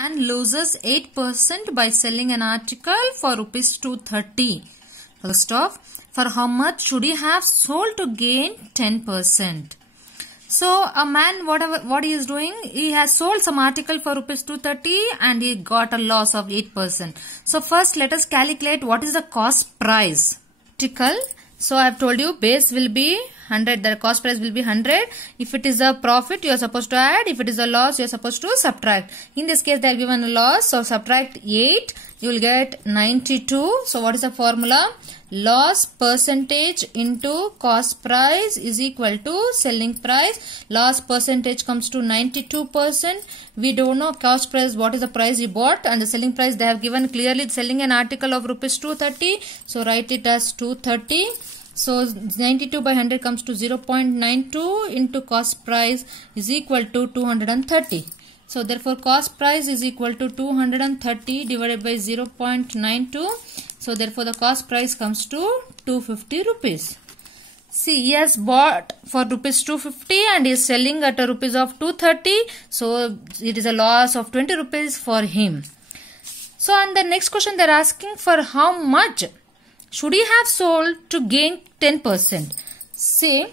and loses 8% by selling an article for rupees 230. First off, for how much should he have sold to gain 10%? So a man, what he is doing, he has sold some article for rupees 230 and he got a loss of 8%. So first let us calculate what is the cost price. Article. So I have told you base will be 100, the cost price will be 100. If it is a profit, you are supposed to add. If it is a loss, you are supposed to subtract. In this case, they have given a loss. So subtract 8, you will get 92. So what is the formula? Loss percentage into cost price is equal to selling price. Loss percentage comes to 92%. We don't know cost price, what is the price you bought, and the selling price they have given clearly selling an article of rupees 230. So write it as 230. So 92 by 100 comes to 0.92 into cost price is equal to 230. So therefore cost price is equal to 230 divided by 0.92. So therefore the cost price comes to 250 rupees. See, he has bought for rupees 250 and is selling at a rupees of 230. So it is a loss of 20 rupees for him. So on the next question they are asking for how much should he have sold to gain 10%? See,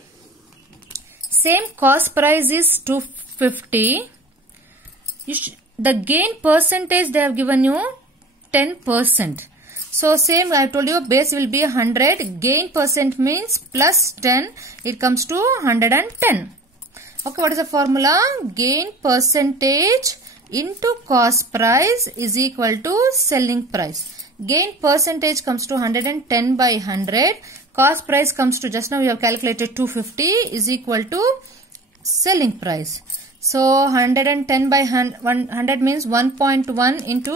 same cost price is 250. The gain percentage they have given you 10%. So same I told you base will be 100. Gain percent means plus 10. It comes to 110. Okay, what is the formula? Gain percentage into cost price is equal to selling price. Gain percentage comes to 110 by 100. Cost price comes to, just now we have calculated 250 is equal to selling price. So 110 by 100 means 1.1 into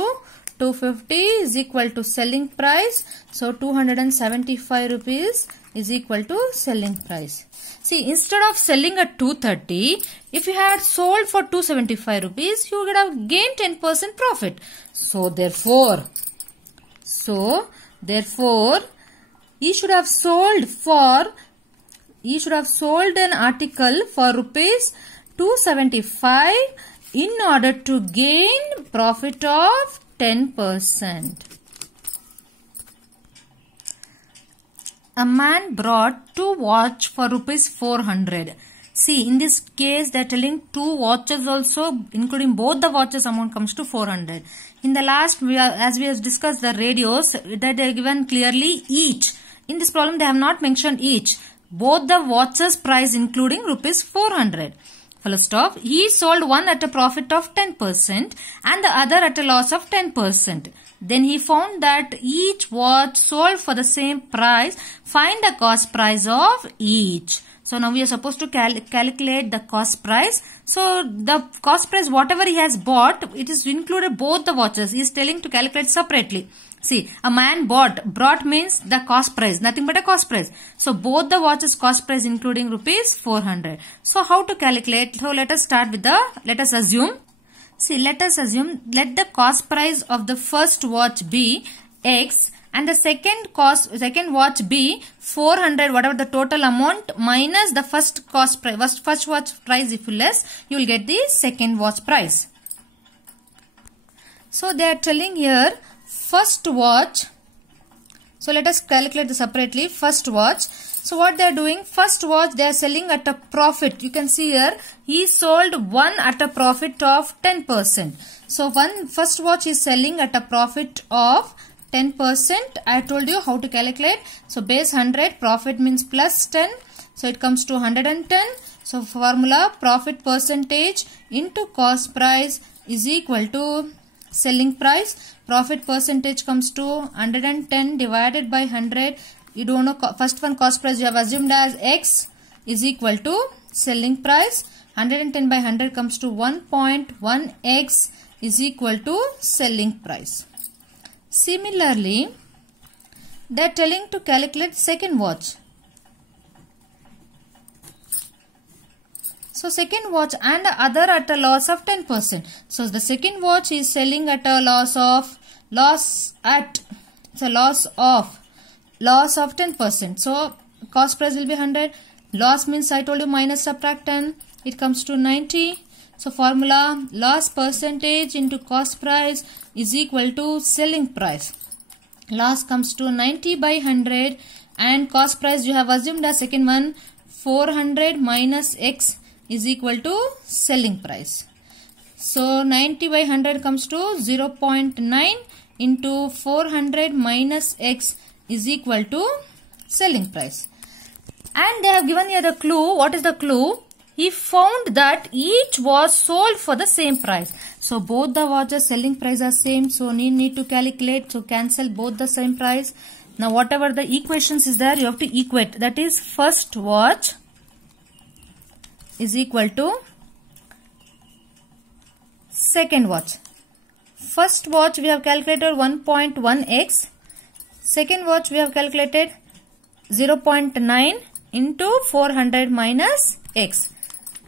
250 is equal to selling price. So 275 rupees is equal to selling price. See, instead of selling at 230, if you had sold for 275 rupees, you would have gained 10% profit. So therefore, he should have sold an article for rupees 275 in order to gain profit of 10%. A man brought 2 watches for rupees 400. See, in this case they are telling 2 watches also, including both the watches, amount comes to 400. In the last, as we have discussed the radios, that they are given clearly each. In this problem they have not mentioned each. Both the watches price including rupees 400. Full stop. He sold one at a profit of 10% and the other at a loss of 10%. Then he found that each watch sold for the same price. Find the cost price of each. So now we are supposed to calculate the cost price. So the cost price, whatever he has bought, it is included both the watches. He is telling to calculate separately. See, a man brought means the cost price, nothing but a cost price. So both the watches cost price including rupees 400. So how to calculate? So let us start with let us assume, let the cost price of the first watch be X and the second watch be 400, whatever the total amount minus the first cost price, first watch price if you less, you will get the second watch price. So they are telling here first watch. So let us calculate this separately. First watch. So what they are doing, first watch they are selling at a profit. You can see here he sold one at a profit of 10%. So first watch is selling at a profit of 10%. I told you how to calculate. So base 100, profit means plus 10. So it comes to 110. So formula profit percentage into cost price is equal to selling price. Profit percentage comes to 110 divided by 100. You don't know first one cost price you have assumed as X is equal to selling price. 110 by 100 comes to 1.1x is equal to selling price. Similarly, they are telling to calculate second watch. So second watch and the other at a loss of 10%. So the second watch is selling at a loss of 10%. So cost price will be 100. Loss means I told you minus subtract 10. It comes to 90. So formula, loss percentage into cost price is equal to selling price. Loss comes to 90 by 100 and cost price you have assumed as second one 400 minus x is equal to selling price. So 90 by 100 comes to 0.9 into 400 minus x is equal to selling price. And they have given here the clue. What is the clue? He found that each was sold for the same price. So both the watches selling price are same. So need to calculate. So cancel both the same price. Now whatever the equations is there, you have to equate. That is first watch is equal to second watch. First watch we have calculated 1.1x. Second watch we have calculated 0.9 into 400 minus x.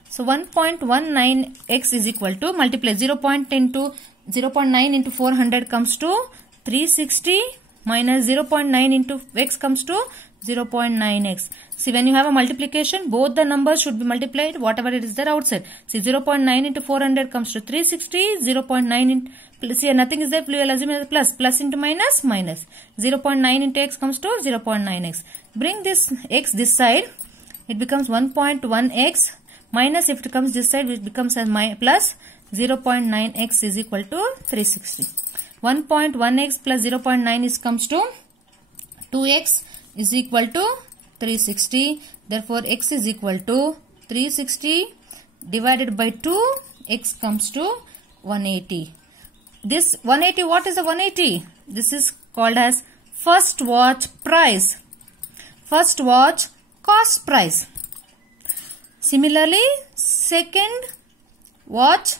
So 1.19x is equal to multiply 0.9 into 400 comes to 360 minus 0.9 into x comes to 0.9x. See, when you have a multiplication, both the numbers should be multiplied, whatever it is there outside. See, 0.9 into 400 comes to 360, 0.9 into, see, nothing is there, we will assume as plus, plus into minus, minus. 0.9 into x comes to 0.9x. Bring this x this side, it becomes 1.1x, minus if it comes this side, it becomes as plus 0.9x is equal to 360. 1.1x plus 0.9 is comes to 2x is equal to 360. Therefore, x is equal to 360 divided by 2. X comes to 180. This 180, what is the 180? This is called as first watch price. First watch cost price. Similarly, second watch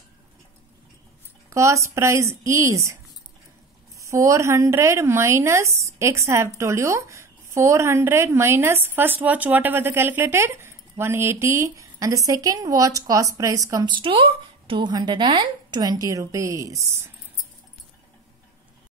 cost price is 400 minus x. I have told you 400 minus first watch whatever they calculated 180 and the second watch cost price comes to 220 rupees.